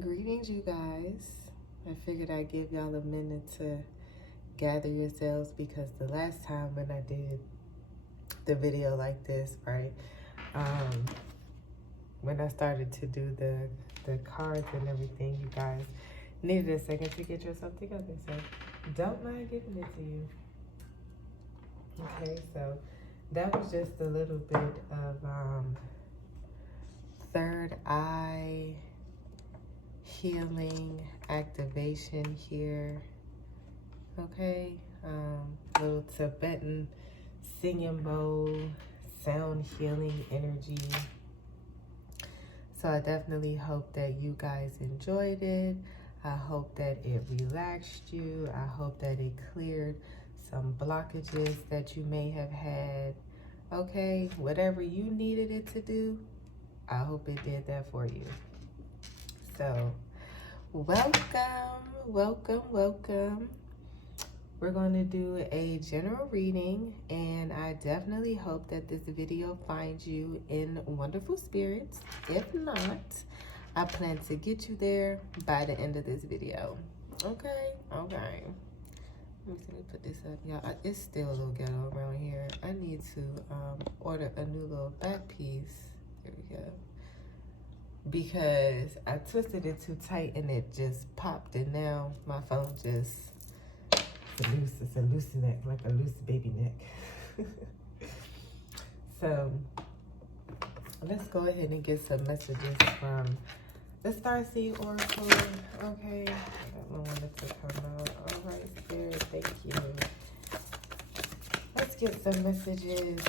Greetings, you guys. I figured I'd give y'all a minute to gather yourselves because the last time when I did the video like this, right, when I started to do the cards and everything, you guys needed a second to get yourself together. So don't mind giving it to you. Okay, so that was just a little bit of third eye healing activation here. Okay, little Tibetan singing bowl, sound healing energy. So I definitely hope that you guys enjoyed it. I hope that it relaxed you. I hope that it cleared some blockages that you may have had. Okay, whatever you needed it to do, I hope it did that for you. So welcome, welcome, welcome. We're going to do a general reading, and I definitely hope that this video finds you in wonderful spirits. If not, I plan to get you there by the end of this video. Okay? Okay. Let me put this up, y'all. It's still a little ghetto around here. I need to order a new little back piece. There we go. Because I twisted it too tight and it just popped, and now my phone just it's a loose neck, like a loose baby neck. So let's go ahead and get some messages from the Starseed Oracle. Okay, that one wanted to come out. All right, Spirit, thank you. Let's get some messages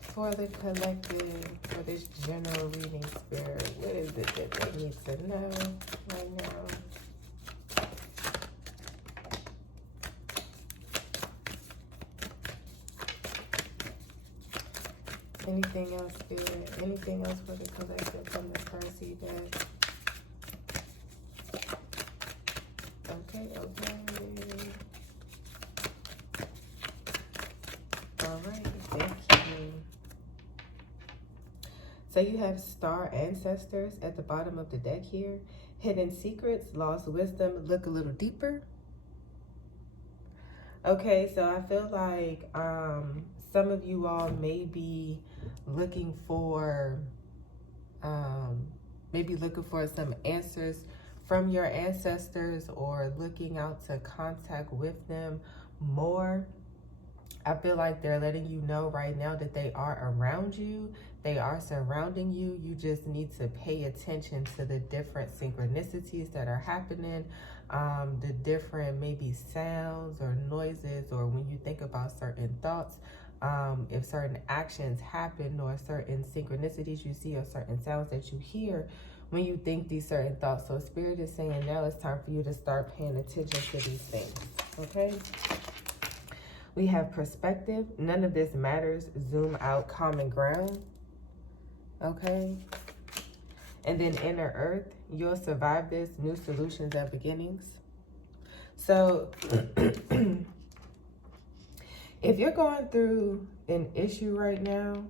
for the collective, for this general reading, Spirit. What is it that they need to know right now? Anything else, Spirit? Anything else for the collective from the Starseed deck? Okay, okay. All right, thank you. So you have star ancestors at the bottom of the deck here. Hidden secrets, lost wisdom, look a little deeper. Okay, so I feel like some of you all may be looking for some answers from your ancestors, or looking out to contact with them more. I feel like they're letting you know right now that they are around you. They are surrounding you. You just need to pay attention to the different synchronicities that are happening, the different maybe sounds or noises, or when you think about certain thoughts, if certain actions happen or certain synchronicities you see or certain sounds that you hear when you think these certain thoughts. So Spirit is saying now it's time for you to start paying attention to these things, okay? We have perspective. None of this matters. Zoom out. Common ground. Okay. And then inner earth. You'll survive this. New solutions and beginnings. So if you're going through an issue right now,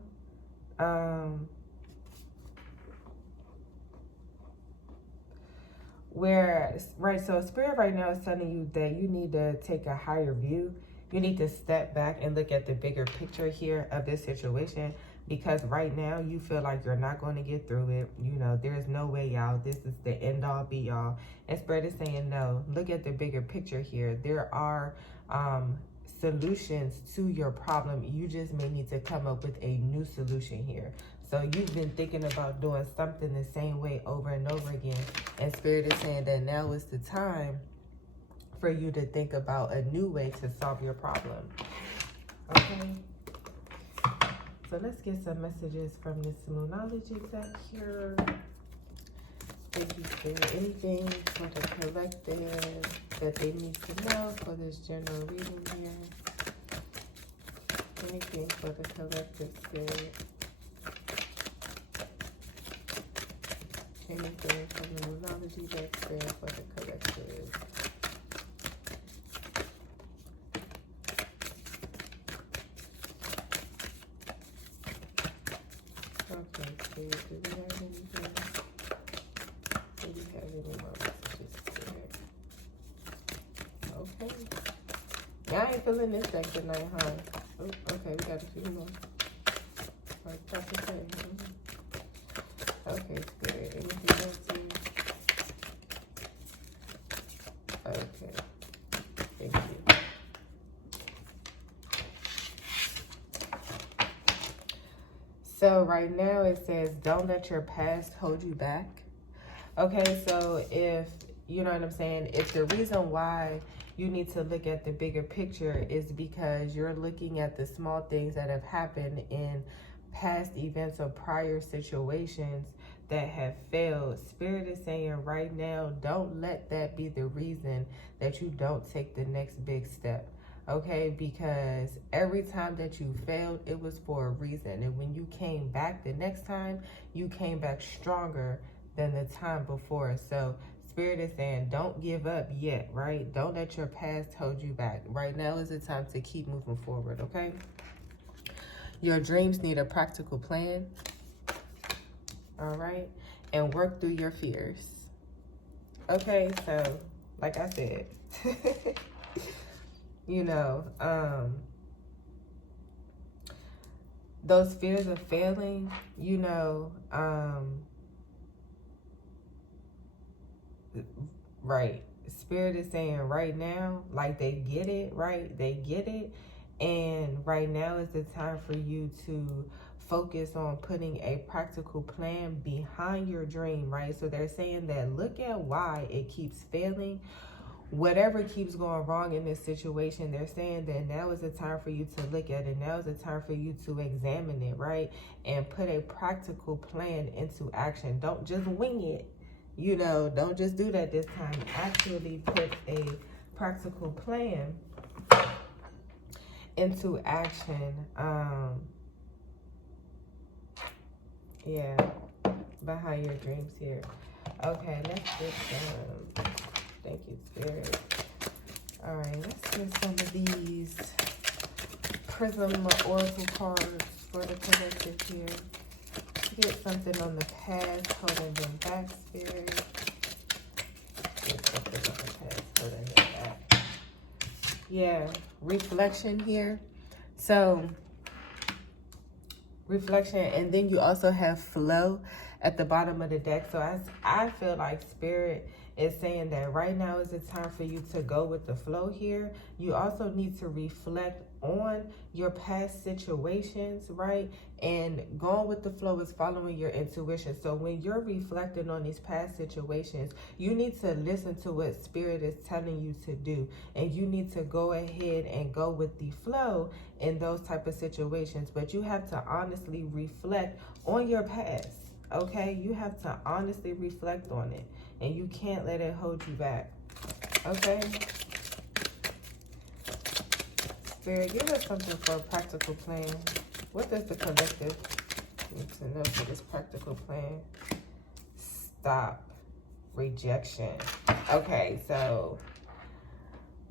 so Spirit right now is telling you that you need to take a higher view. You need to step back and look at the bigger picture here of this situation, because right now you feel like you're not going to get through it. You know, there's no way out. This is the end all be all. And Spirit is saying, no, look at the bigger picture here. There are solutions to your problem. You just may need to come up with a new solution here. So you've been thinking about doing something the same way over and over again. And Spirit is saying that now is the time for you to think about a new way to solve your problem. Okay? So let's get some messages from this Moonology deck here. Thank you, Spirit. Anything for the collective that they need to know for this general reading here? Anything for the collective, Spirit? Anything from the Moonology deck, Spirit, for the collective? Okay, Spirit, do we have anything? Do we have anything? I ain't feeling this deck tonight, huh? Oh, okay, we got a few more. Like Dr. Say. Okay, Spirit. Anything else here? Okay. Thank you. So right now it says, don't let your past hold you back. Okay, so if, you know what I'm saying, if the reason why you need to look at the bigger picture is because you're looking at the small things that have happened in past events or prior situations that have failed, Spirit is saying right now, don't let that be the reason that you don't take the next big step. Okay, because every time that you failed, it was for a reason. And when you came back the next time, you came back stronger than the time before. So Spirit is saying, don't give up yet, right? Don't let your past hold you back. Right now is the time to keep moving forward, okay? Your dreams need a practical plan, all right? And work through your fears. Okay, so like I said, you know, those fears of failing, you know, right. Spirit is saying right now, like they get it, right? They get it. And right now is the time for you to focus on putting a practical plan behind your dream, right? So they're saying that look at why it keeps failing. Whatever keeps going wrong in this situation, they're saying that now is the time for you to look at it. Now is the time for you to examine it, right? And put a practical plan into action. Don't just wing it. You know, don't just do that this time. Actually put a practical plan into action. Yeah, behind your dreams here. Okay, let's get thank you, Spirit. All right, let's get some of these Prism Oracle cards for the collective here. Get something on the past holding them back, Spirit. Get something on the past holding them back. Yeah, reflection here. So, reflection, and then you also have flow at the bottom of the deck. So I feel like Spirit is saying that right now is the time for you to go with the flow here. You also need to reflect on your past situations, right? And going with the flow is following your intuition. So when you're reflecting on these past situations, you need to listen to what Spirit is telling you to do. And you need to go ahead and go with the flow in those type of situations. But you have to honestly reflect on your past, okay? You have to honestly reflect on it. And you can't let it hold you back, okay? Spirit, give us something for a practical plan. What does the collective need to know for this practical plan? Stop rejection. Okay, so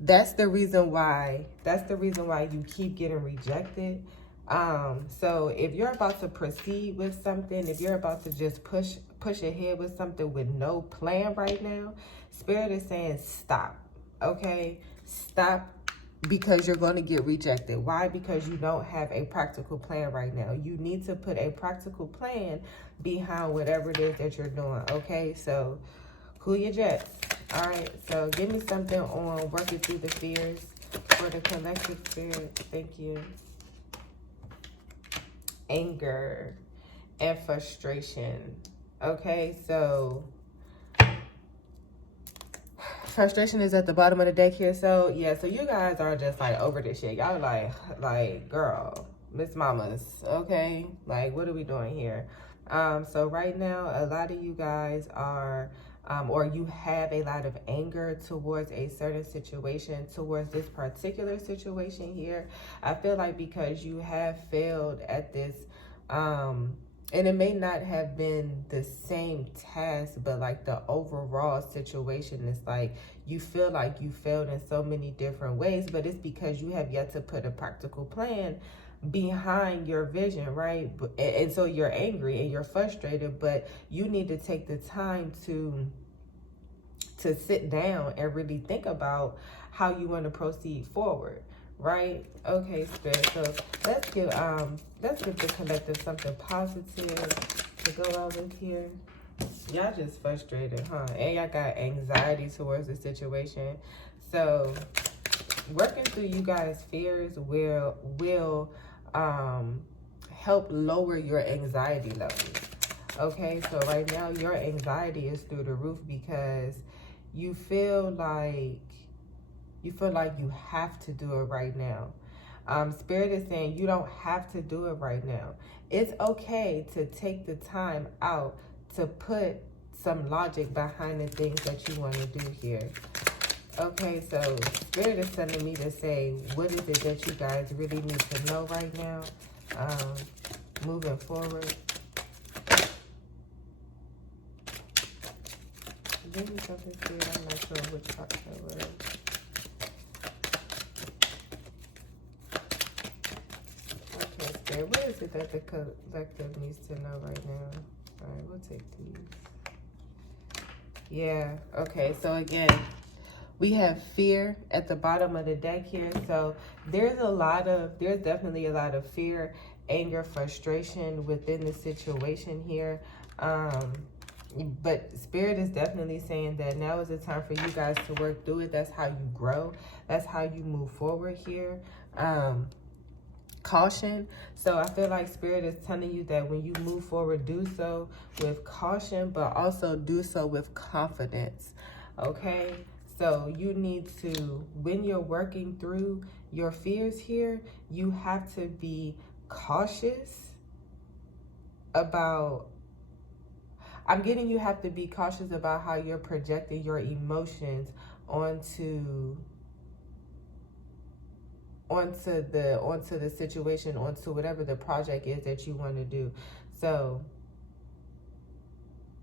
that's the reason why you keep getting rejected. So if you're about to proceed with something, if you're about to just push ahead with something with no plan right now, Spirit is saying stop, okay? Stop, because you're going to get rejected. Why? Because you don't have a practical plan right now. You need to put a practical plan behind whatever it is that you're doing, okay? So cool your jets. All right, so give me something on working through the fears for the collective, Spirit. Thank you. Anger and frustration. Okay, so frustration is at the bottom of the deck here. So yeah, so you guys are just like over this shit. Y'all like girl, Miss Mamas, okay? Like, what are we doing here? So right now, a lot of you guys are or you have a lot of anger towards a certain situation, towards this particular situation here. I feel like because you have failed at this, and it may not have been the same task, but like the overall situation is like you feel like you failed in so many different ways, but it's because you have yet to put a practical plan behind your vision, right? And so you're angry and you're frustrated, but you need to take the time to sit down and really think about how you want to proceed forward, right? Okay, Spirit. So let's give the collective something positive to go out with here. Y'all just frustrated, huh? And y'all got anxiety towards the situation. So working through you guys' fears will help lower your anxiety levels. Okay, so right now your anxiety is through the roof because you feel like you have to do it right now. Spirit is saying you don't have to do it right now. It's okay to take the time out to put some logic behind the things that you want to do here. Okay, so Spirit is telling me to say, what is it that you guys really need to know right now, moving forward? Give me something, Spirit. I'm not sure which part that was. Okay, Spirit, what is it that the collective needs to know right now? All right, we'll take these. Yeah, okay, so again, we have fear at the bottom of the deck here. So there's definitely a lot of fear, anger, frustration within the situation here. But Spirit is definitely saying that now is the time for you guys to work through it. That's how you grow. That's how you move forward here. Caution. So I feel like Spirit is telling you that when you move forward, do so with caution, but also do so with confidence. Okay? So you need to, when you're working through your fears here, you have to be cautious about, you have to be cautious about how you're projecting your emotions onto the situation, onto whatever the project is that you want to do. So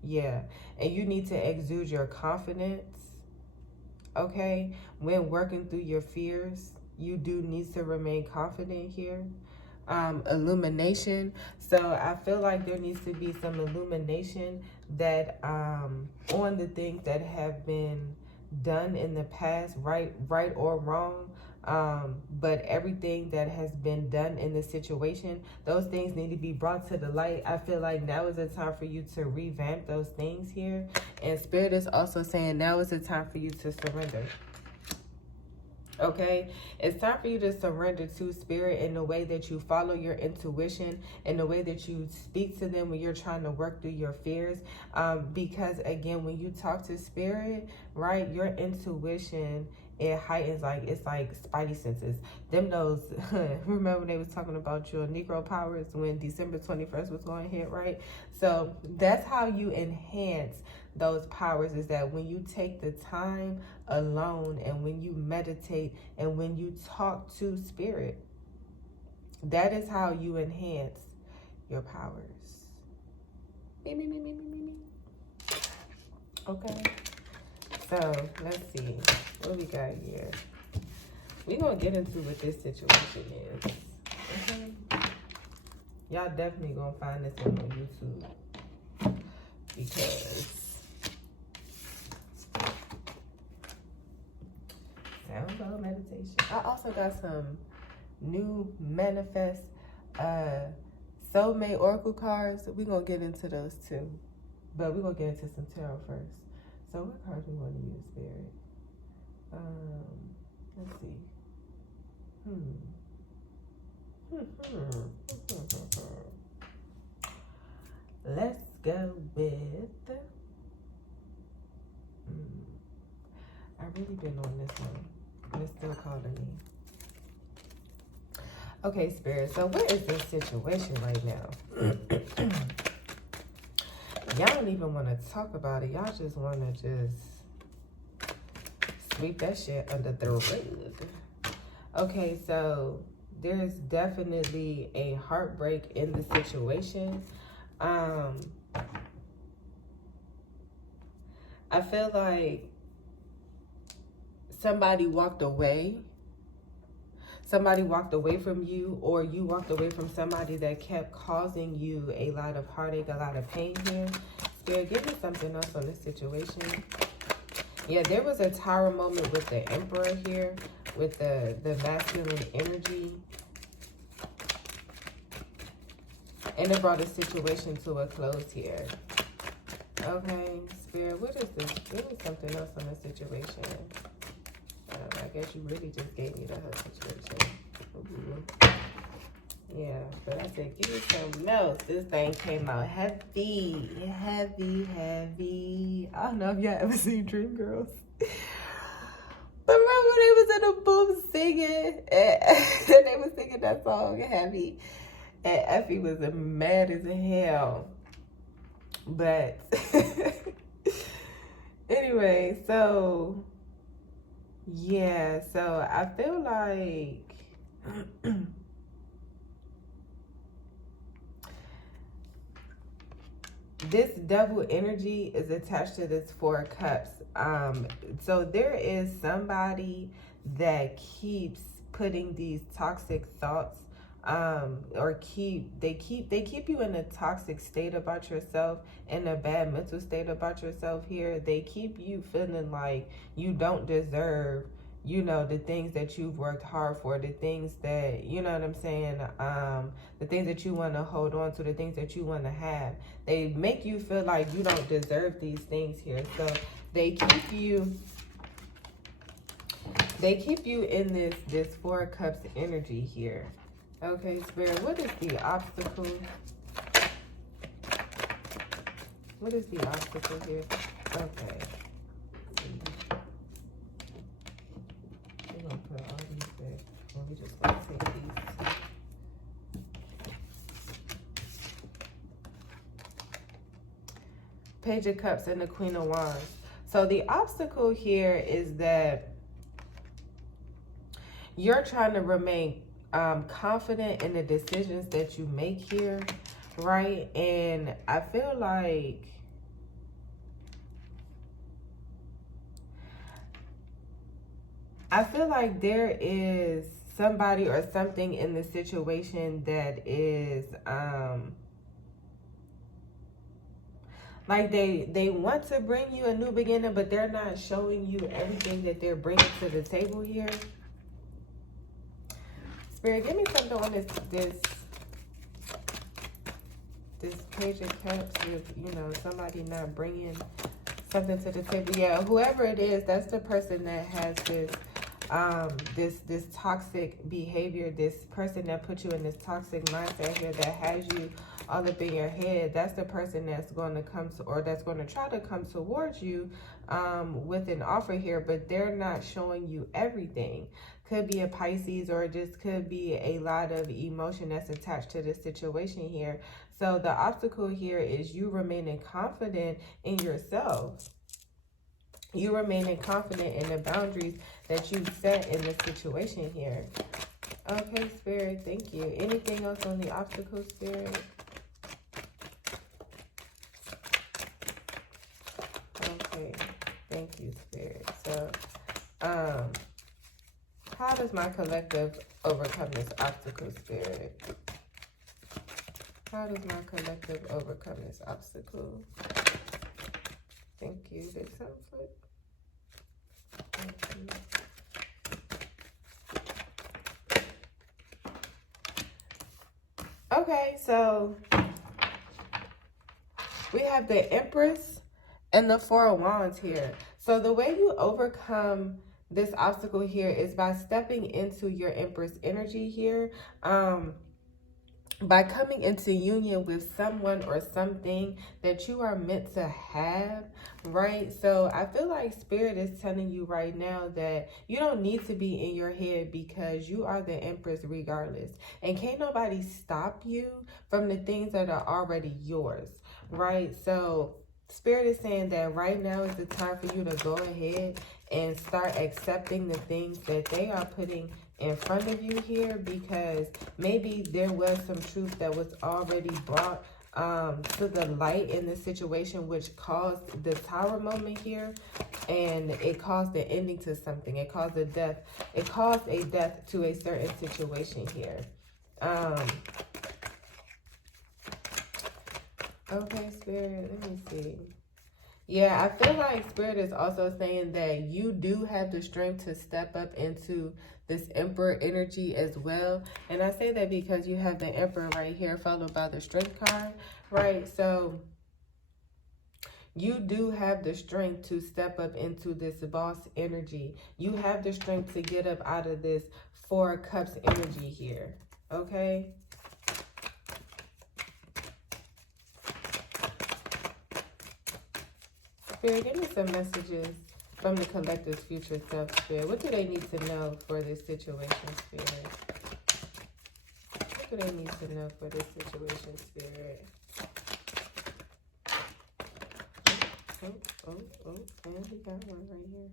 yeah, and you need to exude your confidence. Okay, when working through your fears, you do need to remain confident here. Illumination. So I feel like there needs to be some illumination that on the things that have been done in the past, right or wrong. But everything that has been done in the situation, those things need to be brought to the light. I feel like now is the time for you to revamp those things here. And Spirit is also saying now is the time for you to surrender. Okay, it's time for you to surrender to Spirit in the way that you follow your intuition, in the way that you speak to them when you're trying to work through your fears. Because again, when you talk to Spirit, right, your intuition, it heightens, it's like spidey senses. Remember when they was talking about your Negro powers when December 21st was going to hit, right? So that's how you enhance those powers, is that when you take the time alone and when you meditate and when you talk to Spirit, that is how you enhance your powers. Okay, so let's see what we got here. We're gonna get into what this situation is. Okay, y'all definitely gonna find this on YouTube because sounds like meditation. I also got some new manifest soulmate oracle cards. We're gonna get into those too, but we're gonna get into some tarot first. So what cards we want to use, Spirit? Let's see. Let's go with I've really been on this one. It's still calling me. Okay, Spirit. So what is this situation right now? Y'all don't even want to talk about it. Y'all just want to just sweep that shit under the rug. Okay, so there's definitely a heartbreak in the situation. I feel like somebody walked away. Somebody walked away from you, or you walked away from somebody that kept causing you a lot of heartache, a lot of pain here. Spirit, give me something else on this situation. Yeah, there was a tower moment with the Emperor here, with the masculine energy. And it brought a situation to a close here. Okay, Spirit, what is this? There was something else on the situation. I guess you really just gave me the whole situation. Ooh. Yeah, but I said, give me something else. This thing came out heavy, heavy, heavy. I don't know if y'all ever seen Dreamgirls. But remember when they was in the booth singing, and they was singing that song, Heavy, and Effie was mad as hell. But anyway, so yeah, so I feel like this devil energy is attached to this Four of Cups. So there is somebody that keeps putting these toxic thoughts, or they keep you in a toxic state about yourself, in a bad mental state about yourself here. They keep you feeling like you don't deserve, you know, the things that you've worked hard for, the things that, you know what I'm saying, the things that you want to hold on to, the things that you want to have. They make you feel like you don't deserve these things here. So they keep you in this Four of Cups energy here. Okay, Spirit, what is the obstacle? What is the obstacle here? Okay. We're going to put all these back. Well, we just going to take these two. Page of Cups and the Queen of Wands. So the obstacle here is that you're trying to remain confident in the decisions that you make here, right? And I feel like there is somebody or something in the situation that is like they want to bring you a new beginning, but they're not showing you everything that they're bringing to the table here. Spirit, give me something on this Page of Cups with, you know, somebody not bringing something to the table. Yeah, whoever it is, that's the person that has this toxic behavior, this person that put you in this toxic mindset here, that has you all up in your head. That's the person that's going to come to, or that's going to try to come towards you with an offer here, but they're not showing you everything. Could be a Pisces, or it just could be a lot of emotion that's attached to this situation here. So the obstacle here is you remaining confident in yourself. You remaining confident in the boundaries that you set in the situation here. Okay, Spirit, thank you. Anything else on the obstacle, Spirit? Okay, thank you, Spirit. So, how does my collective overcome this obstacle, Spirit? How does my collective overcome this obstacle? Thank you. Did something flip? Thank you. Okay, so we have the Empress and the Four of Wands here. So the way you overcome this obstacle here is by stepping into your Empress energy here, by coming into union with someone or something that you are meant to have, right? So I feel like Spirit is telling you right now that you don't need to be in your head, because you are the Empress regardless. And can't nobody stop you from the things that are already yours, right? So Spirit is saying that right now is the time for you to go ahead and start accepting the things that they are putting in front of you here, because maybe there was some truth that was already brought to the light in the situation, which caused the Tower moment here, and it caused the ending to something. It caused a death. It caused a death to a certain situation here. Okay, Spirit, let me see. Yeah, I feel like Spirit is also saying that you do have the strength to step up into this Emperor energy as well. And I say that because you have the Emperor right here followed by the Strength card, right? So you do have the strength to step up into this boss energy. You have the strength to get up out of this Four of Cups energy here, okay? Spirit, give me some messages from the collective's future self, Spirit. What do they need to know for this situation, Spirit? What do they need to know for this situation, Spirit? Oh, and we got one right here.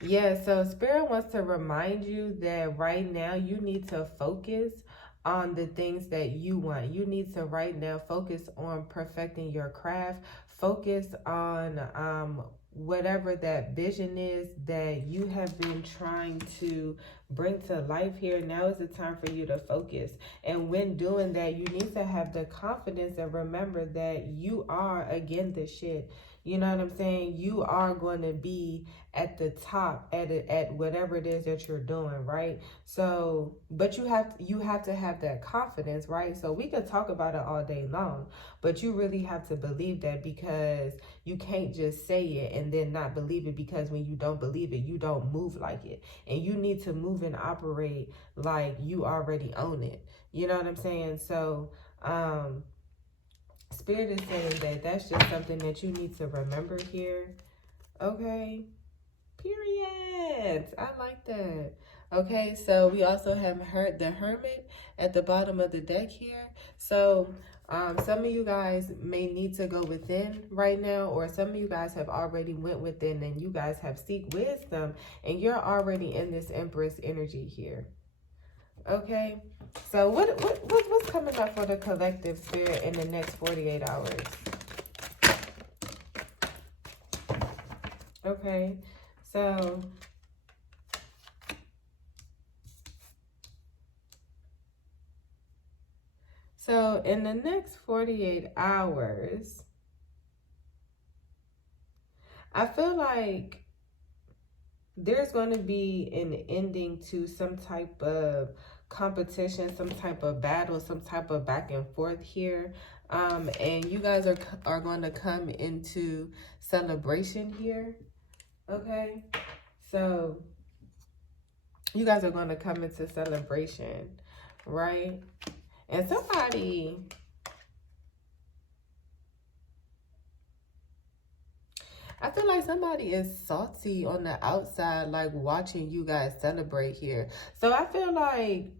Yeah, so Spirit wants to remind you that right now you need to focus on the things that you want. You need to right now focus on perfecting your craft. Focus on whatever that vision is that you have been trying to bring to life here. Now is the time for you to focus. And when doing that, you need to have the confidence and remember that you are, again, the shit. You know what I'm saying? You are going to be at the top at whatever it is that you're doing, right? So, but you have to have that confidence, right? So we could talk about it all day long, but you really have to believe that, because you can't just say it and then not believe it, because when you don't believe it, you don't move like it. And you need to move and operate like you already own it. You know what I'm saying? So, Spirit is saying that that's just something that you need to remember here. Okay. Period. I like that. Okay, so we also have the Hermit at the bottom of the deck here. So some of you guys may need to go within right now, or some of you guys have already went within and you guys have seek wisdom and you're already in this Empress energy here. Okay, so what's coming up for the collective, Spirit, in the next 48 hours? Okay, so in the next 48 hours, I feel like there's going to be an ending to some type of competition, some type of battle, some type of back and forth here. And you guys are going to come into celebration here. Okay, so you guys are going to come into celebration, right? And somebody, I feel like somebody is salty on the outside, like watching you guys celebrate here. So I feel like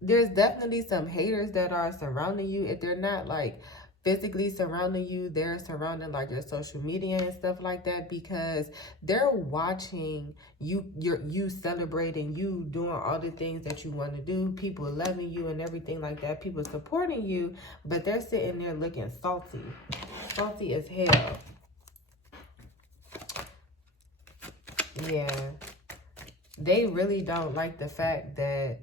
there's definitely some haters that are surrounding you. If they're not like physically surrounding you, they're surrounding like your social media and stuff like that, because they're watching you celebrating, you doing all the things that you want to do, people loving you and everything like that, people supporting you, but they're sitting there looking salty as hell. Yeah, they really don't like the fact that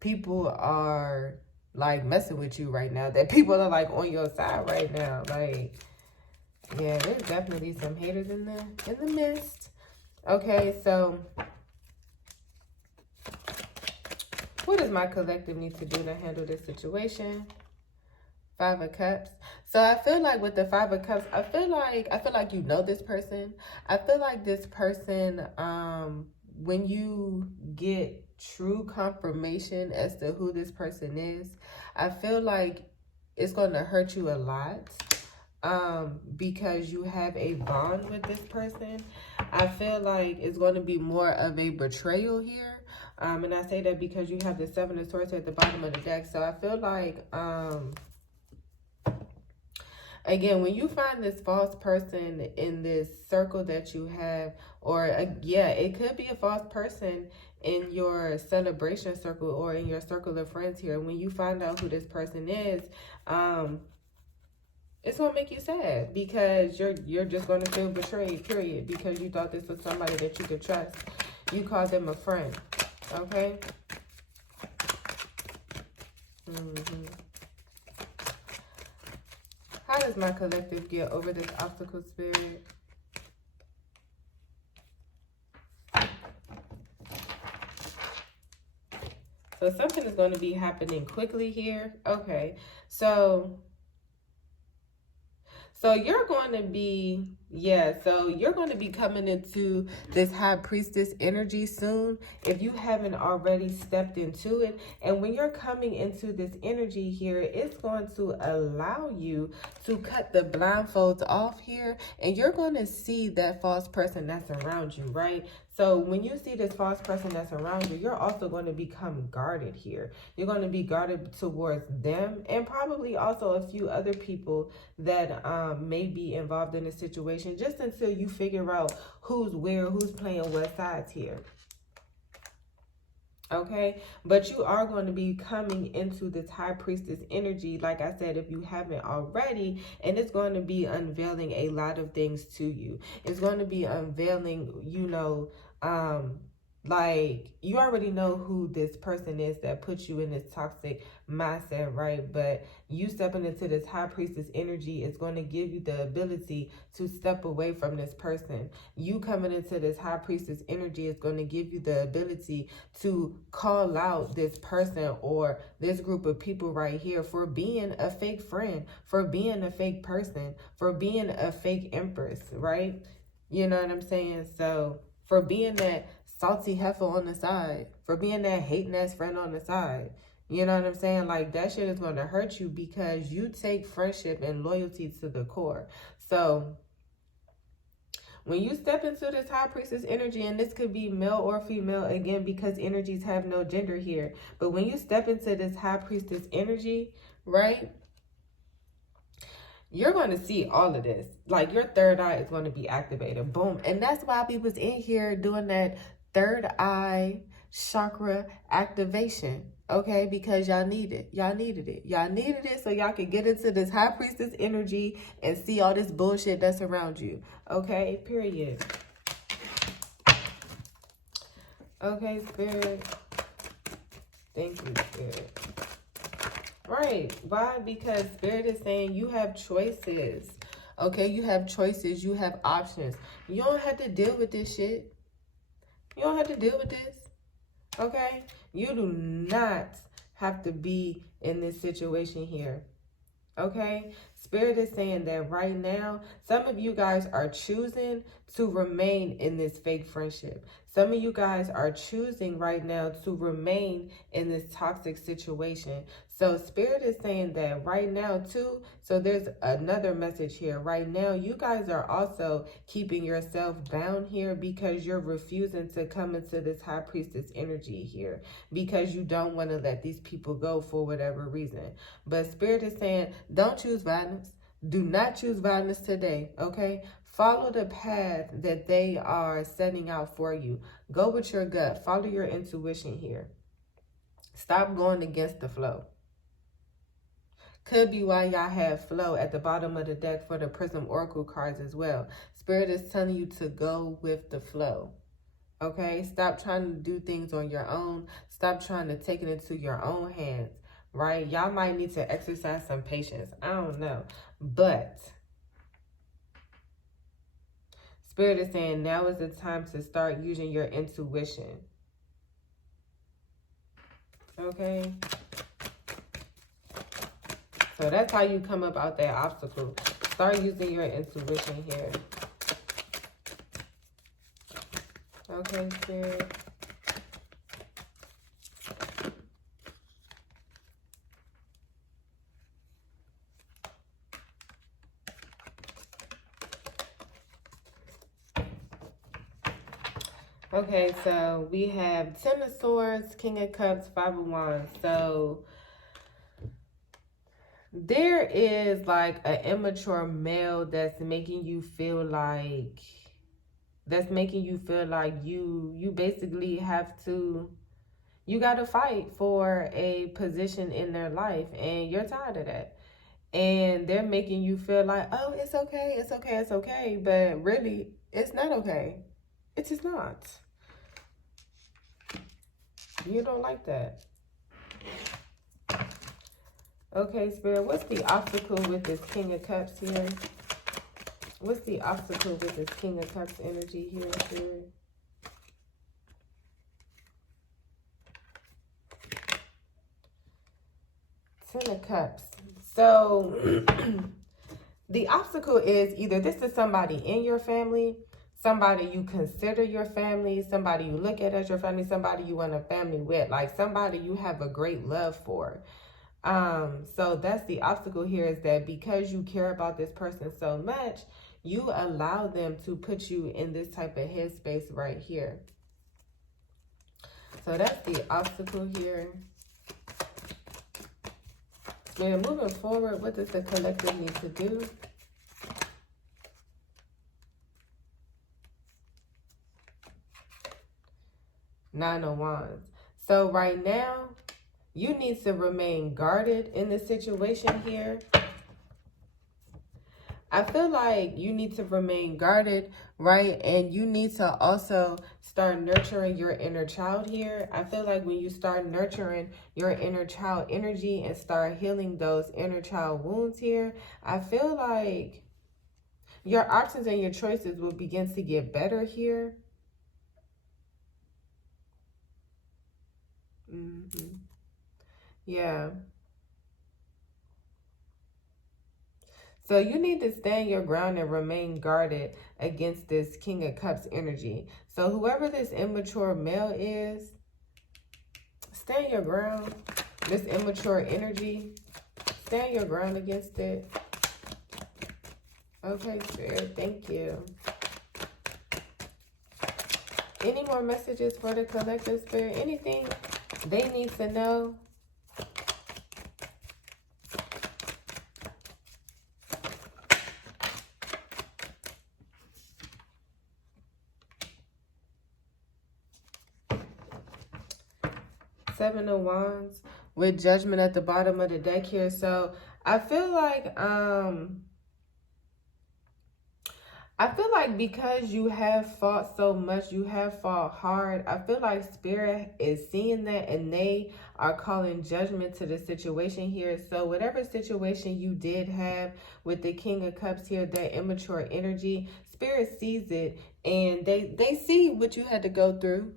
people are like messing with you right now, that people are like on your side right now. Like, yeah, there's definitely some haters in the midst. Okay, so what does my collective need to do to handle this situation? Five of Cups. So I feel like with the Five of Cups, I feel like you know this person. I feel like this person, when you get true confirmation as to who this person is, I feel like it's going to hurt you a lot, because you have a bond with this person. I feel like it's going to be more of a betrayal here. And I say that because you have the Seven of Swords at the bottom of the deck. So I feel like, again, when you find this false person in this circle that you have, or yeah, it could be a false person in your celebration circle or in your circle of friends here. When you find out who this person is, it's gonna make you sad, because you're just gonna feel betrayed, period, because you thought this was somebody that you could trust. You call them a friend. Okay? How does my collective get over this obstacle, Spirit? So something is going to be happening quickly here. Okay. So you're going to be, so you're going to be coming into this high priestess energy soon if you haven't already stepped into it. And when you're coming into this energy here, it's going to allow you to cut the blindfolds off here, and you're going to see that false person that's around you, right? So when you see this false person that's around you, you're also going to become guarded here. You're going to be guarded towards them, and probably also a few other people that may be involved in the situation, just until you figure out who's where, who's playing what sides here. Okay, but you are going to be coming into this high priestess energy, like I said, if you haven't already, and it's going to be unveiling a lot of things to you. It's going to be unveiling, you know, like you already know who this person is that puts you in this toxic mindset, right? But you stepping into this high priestess energy is going to give you the ability to step away from this person. You coming into this high priestess energy is going to give you the ability to call out this person or this group of people right here for being a fake friend, for being a fake person, for being a fake empress, right? You know what I'm saying? So for being that salty heifer on the side, for being that hating ass friend on the side. You know what I'm saying? Like, that shit is going to hurt you because you take friendship and loyalty to the core. So when you step into this high priestess energy, and this could be male or female, again, because energies have no gender here. But when you step into this high priestess energy, right, you're going to see all of this. Like, your third eye is going to be activated. Boom. And that's why we was in here doing that third eye chakra activation. Okay, because y'all need it. Y'all needed it. Y'all needed it so y'all can get into this high priestess energy and see all this bullshit that's around you. Okay, period. Okay, Spirit. Thank you, Spirit. Right. Why? Because Spirit is saying you have choices. Okay, you have choices. You have options. You don't have to deal with this shit. You don't have to deal with this. Okay? You do not have to be in this situation here. Okay? Spirit is saying that right now, some of you guys are choosing to remain in this fake friendship. Some of you guys are choosing right now to remain in this toxic situation. So Spirit is saying that right now too. So there's another message here. Right now, you guys are also keeping yourself bound here because you're refusing to come into this high priestess energy here because you don't want to let these people go for whatever reason. But Spirit is saying, don't choose violence. Do not choose violence today, okay? Follow the path that they are setting out for you. Go with your gut. Follow your intuition here. Stop going against the flow. Could be why y'all have flow at the bottom of the deck for the Prism Oracle cards as well. Spirit is telling you to go with the flow. Okay? Stop trying to do things on your own. Stop trying to take it into your own hands. Right? Y'all might need to exercise some patience. I don't know. But Spirit is saying now is the time to start using your intuition. Okay? So that's how you come up out that obstacle. Start using your intuition here. Okay, Spirit. Okay, so we have 10 of Swords, King of Cups, 5 of Wands. So there is like an immature male that's making you feel like, you basically have to, you got to fight for a position in their life, and you're tired of that. And they're making you feel like, oh, it's okay, it's okay, but really, it's not okay. It's just not. You don't like that. Okay, Spirit, what's the obstacle with this King of Cups here? What's the obstacle with this King of Cups energy here, Spirit? Ten of Cups. So, the obstacle is either this is somebody in your family, somebody you consider your family, somebody you look at as your family, somebody you want a family with, like somebody you have a great love for. So that's the obstacle here, is that because you care about this person so much, you allow them to put you in this type of headspace right here. So that's the obstacle here. Spirit, moving forward, what does the collective need to do? Nine of Wands. So right now, you need to remain guarded in the situation here. I feel like you need to remain guarded, right? And you need to also start nurturing your inner child here. I feel like when you start nurturing your inner child energy and start healing those inner child wounds here, I feel like your options and your choices will begin to get better here. Yeah. So you need to stand your ground and remain guarded against this King of Cups energy. So whoever this immature male is, stand your ground. This immature energy, stand your ground against it. Okay, Spirit, thank you. Any more messages for the collective, Spirit? Anything they need to know? Seven of Wands with Judgment at the bottom of the deck here. So I feel like because you have fought so much, you have fought hard, I feel like Spirit is seeing that and they are calling judgment to the situation here. So whatever situation you did have with the King of Cups here, that immature energy, Spirit sees it and they see what you had to go through.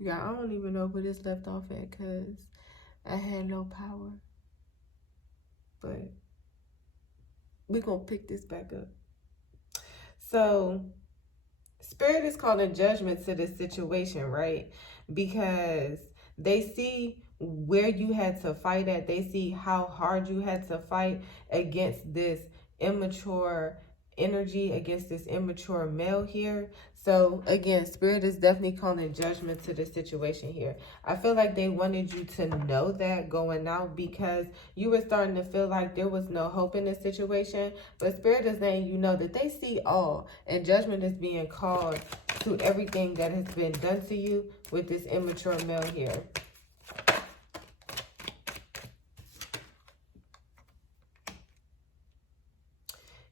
Yeah, I don't even know where this left off at because I had no power. But we're going to pick this back up. So, Spirit is calling judgment to this situation, right? Because they see where you had to fight at. They see how hard you had to fight against this immature energy, against this immature male here. So again, Spirit is definitely calling judgment to the situation here. I feel like they wanted you to know that going out because you were starting to feel like there was no hope in this situation. But Spirit is letting you know that they see all, and judgment is being called to everything that has been done to you with this immature male here.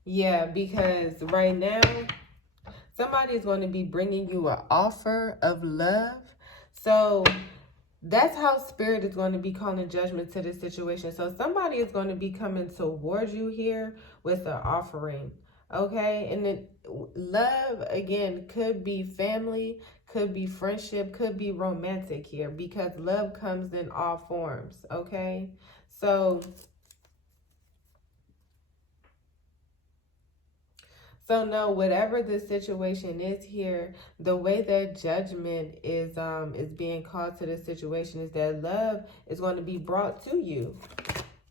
Yeah, because right now, somebody is going to be bringing you an offer of love. So that's how Spirit is going to be calling judgment to this situation. So somebody is going to be coming towards you here with an offering. Okay, and then love, again, could be family, could be friendship, could be romantic here, because love comes in all forms. Okay, so no, whatever the situation is here, the way that judgment is being called to this situation is that love is going to be brought to you.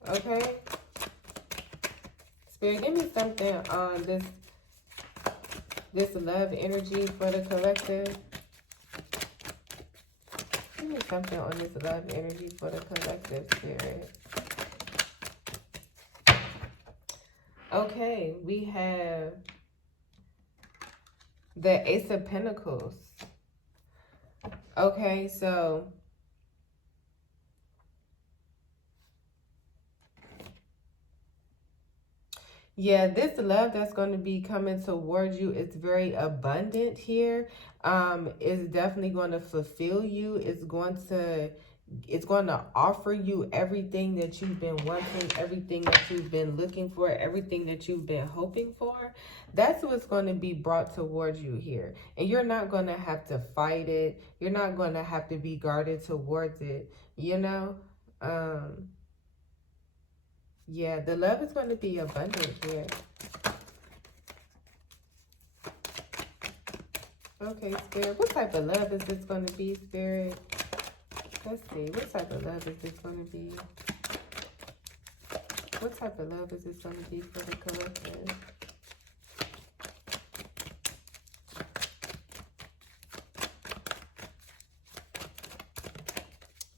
Okay? Spirit, give me something on this love energy for the collective. Give me something on this love energy for the collective, Spirit. Okay, we have the Ace of Pentacles. Okay, so Yeah, this love that's going to be coming towards you is very abundant here. It's definitely going to fulfill you. It's going to offer you everything that you've been wanting, everything that you've been looking for, everything that you've been hoping for. That's what's going to be brought towards you here. And you're not going to have to fight it. You're not going to have to be guarded towards it, you know? Yeah, the love is going to be abundant here. Okay, Spirit. What type of love is this going to be, Spirit? Let's see. What type of love is this going to be? What type of love is this going to be for the collective?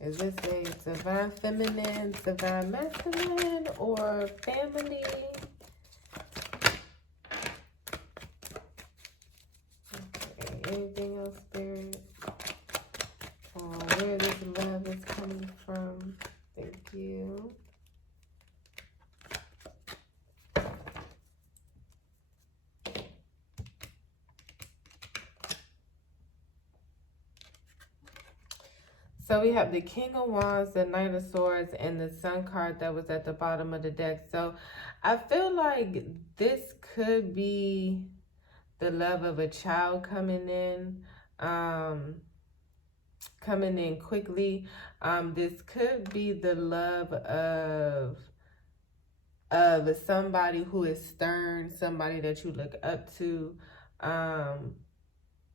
Is this a divine feminine, divine masculine, or family? Okay, anything else, Spirit? Where this love is coming from? Thank you. So we have the King of Wands, the Knight of Swords, and the Sun card that was at the bottom of the deck. So I feel like this could be the love of a child coming in quickly. This could be the love of somebody who is stern, somebody that you look up to.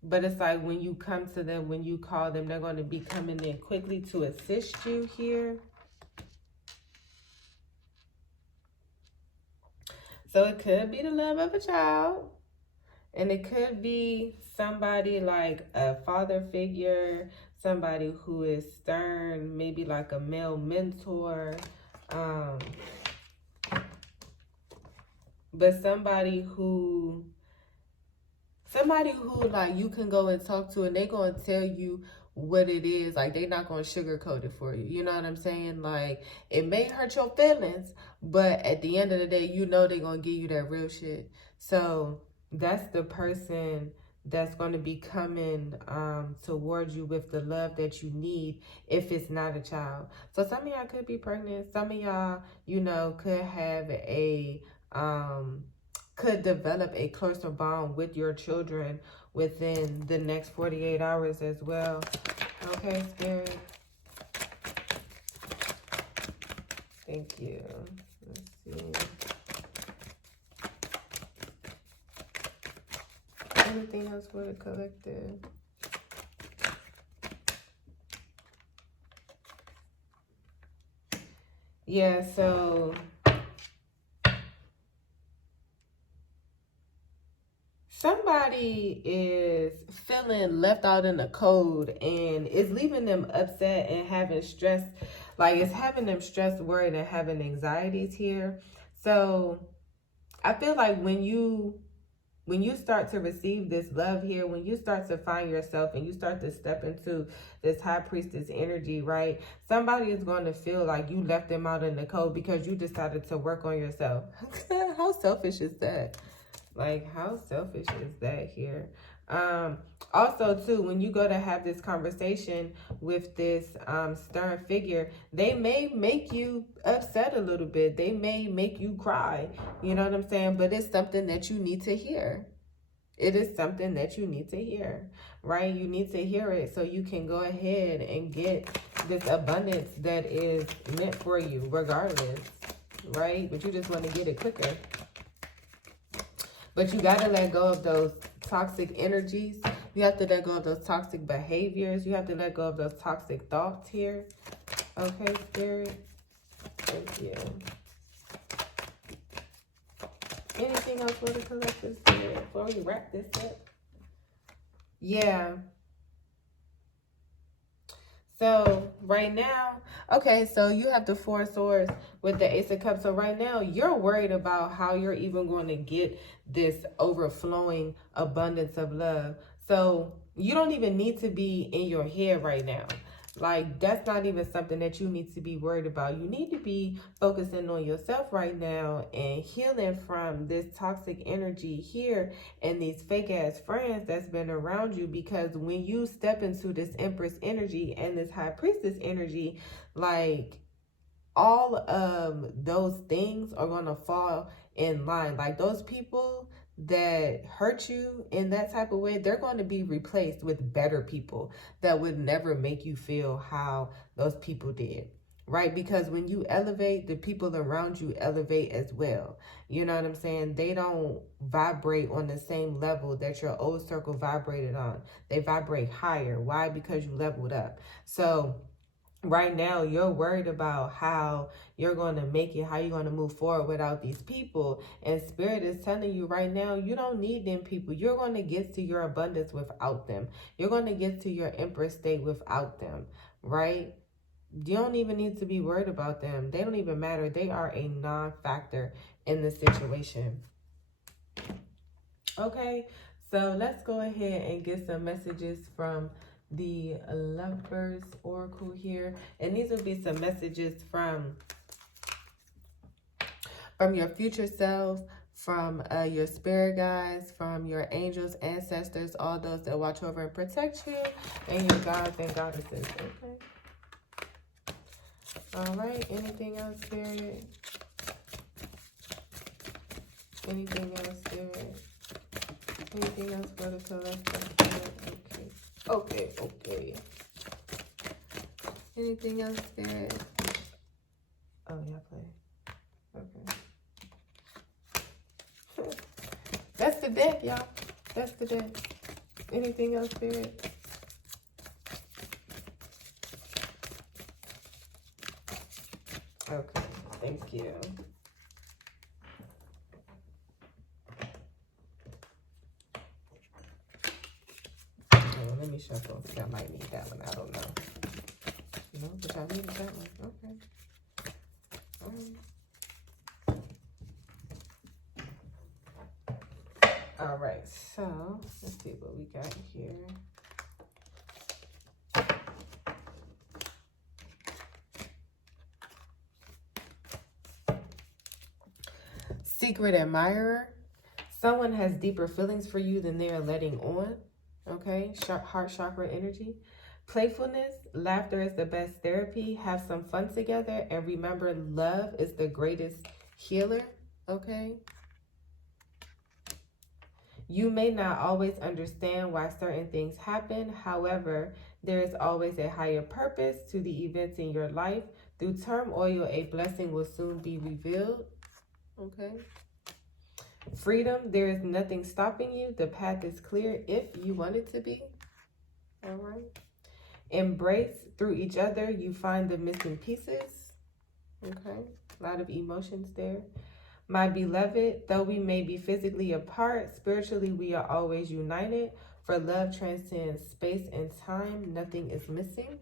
But it's like when you come to them, when you call them, they're going to be coming in quickly to assist you here. So it could be the love of a child. And it could be somebody like a father figure, somebody who is stern, maybe like a male mentor. But somebody who like you can go and talk to and they're going to tell you what it is. Like they're not going to sugarcoat it for you. You know what I'm saying? Like it may hurt your feelings, but at the end of the day, you know they're going to give you that real shit. So that's the person that's going to be coming towards you with the love that you need if it's not a child. So some of y'all could be pregnant. Some of y'all, you know, could have a could develop a closer bond with your children within the next 48 hours as well. Okay, Spirit. Thank you. Let's see. Anything else for the collective? Yeah, so somebody is feeling left out in the cold and it's leaving them upset and having stress. Like it's having them stressed, worried, and having anxieties here. So I feel like when you start to receive this love here, when you start to find yourself and you start to step into this high priestess energy, right? Somebody is going to feel like you left them out in the cold because you decided to work on yourself. How selfish is that? Like, how selfish is that here? Also, too, when you go to have this conversation with this stern figure, they may make you upset a little bit. They may make you cry. You know what I'm saying? But it's something that you need to hear. It is something that you need to hear, right? You need to hear it so you can go ahead and get this abundance that is meant for you regardless, right? But you just want to get it quicker. But you got to let go of those toxic energies. You have to let go of those toxic behaviors. You have to let go of those toxic thoughts here. Okay, Spirit. Thank you. Anything else for the collective, Spirit, before we wrap this up? Yeah. So right now, okay, so you have the Four of Swords with the Ace of Cups. So right now, you're worried about how you're even going to get this overflowing abundance of love. So you don't even need to be in your head right now. Like, that's not even something that you need to be worried about. You need to be focusing on yourself right now and healing from this toxic energy here and these fake ass friends that's been around you. Because when you step into this Empress energy and this High Priestess energy, like, all of those things are going to fall in line. Like, those people that hurt you in that type of way, they're going to be replaced with better people that would never make you feel how those people did. Right? Because when you elevate, the people around you elevate as well. You know what I'm saying? They don't vibrate on the same level that your old circle vibrated on. They vibrate higher. Why? Because you leveled up. So right now, you're worried about how you're going to make it, how you're going to move forward without these people. And Spirit is telling you right now, you don't need them people. You're going to get to your abundance without them. You're going to get to your Empress state without them, right? You don't even need to be worried about them. They don't even matter. They are a non-factor in the situation. Okay, so let's go ahead and get some messages from the Lovers Oracle here. And these will be some messages from your future self, from your spirit guides, from your angels, ancestors, all those that watch over and protect you, and your gods and goddesses. Okay. All right. Anything else, Spirit? Anything else, Spirit? Anything else for the collective? Okay. Okay. Anything else, Spirit? Oh, yeah, play. Okay. That's the deck, y'all. That's the deck. Anything else, Spirit? Okay, thank you. Let me shuffle. I might need that one. I don't know. No, but I needed that one. Okay. All right. All right. So let's see what we got here. Secret admirer. Someone has deeper feelings for you than they are letting on. Okay, heart chakra energy. Playfulness, laughter is the best therapy. Have some fun together. And remember, love is the greatest healer. Okay. You may not always understand why certain things happen. However, there is always a higher purpose to the events in your life. Through turmoil, a blessing will soon be revealed. Okay. Freedom, there is nothing stopping you. The path is clear if you want it to be. All right. Embrace, through each other, you find the missing pieces. Okay. A lot of emotions there. My beloved, though we may be physically apart, spiritually we are always united. For love transcends space and time. Nothing is missing.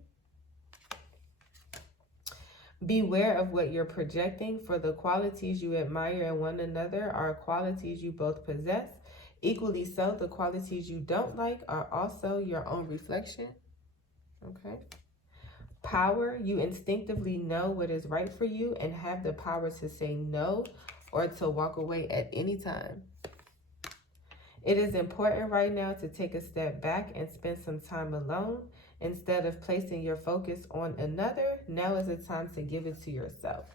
Beware of what you're projecting, for the qualities you admire in one another are qualities you both possess. Equally so, the qualities you don't like are also your own reflection. Okay. Power, you instinctively know what is right for you and have the power to say no or to walk away at any time. It is important right now to take a step back and spend some time alone. Instead of placing your focus on another, now is the time to give it to yourself.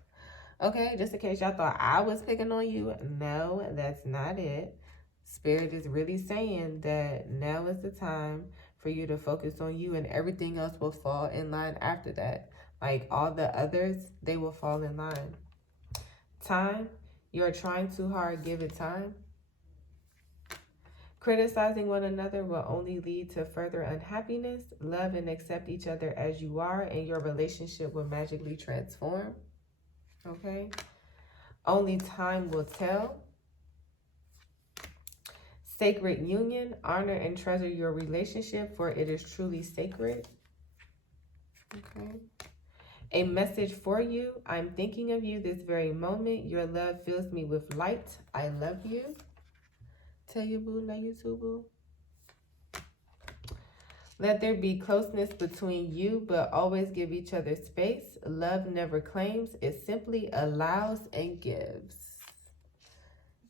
Okay, just in case y'all thought I was picking on you, no, that's not it. Spirit is really saying that now is the time for you to focus on you, and everything else will fall in line after that. Like all the others, they will fall in line. Time, you're trying too hard, give it time. Criticizing one another will only lead to further unhappiness. Love and accept each other as you are, and your relationship will magically transform. Okay? Only time will tell. Sacred union. Honor and treasure your relationship, for it is truly sacred. Okay? A message for you. I'm thinking of you this very moment. Your love fills me with light. I love you. Tell your boo, love you too, boo. Let there be closeness between you, but always give each other space. Love never claims, it simply allows and gives.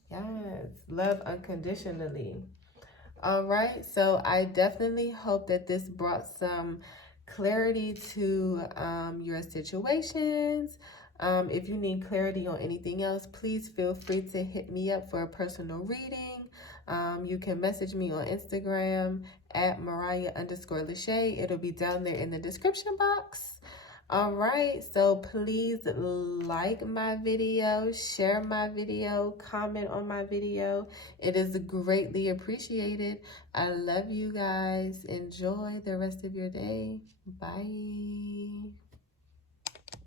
Yes, love unconditionally. All right, so I definitely hope that this brought some clarity to your situations. If you need clarity on anything else, please feel free to hit me up for a personal reading. You can message me on Instagram at Mariah_Lachey. It'll be down there in the description box. All right, so please like my video, share my video, comment on my video. It is greatly appreciated. I love you guys. Enjoy the rest of your day. Bye.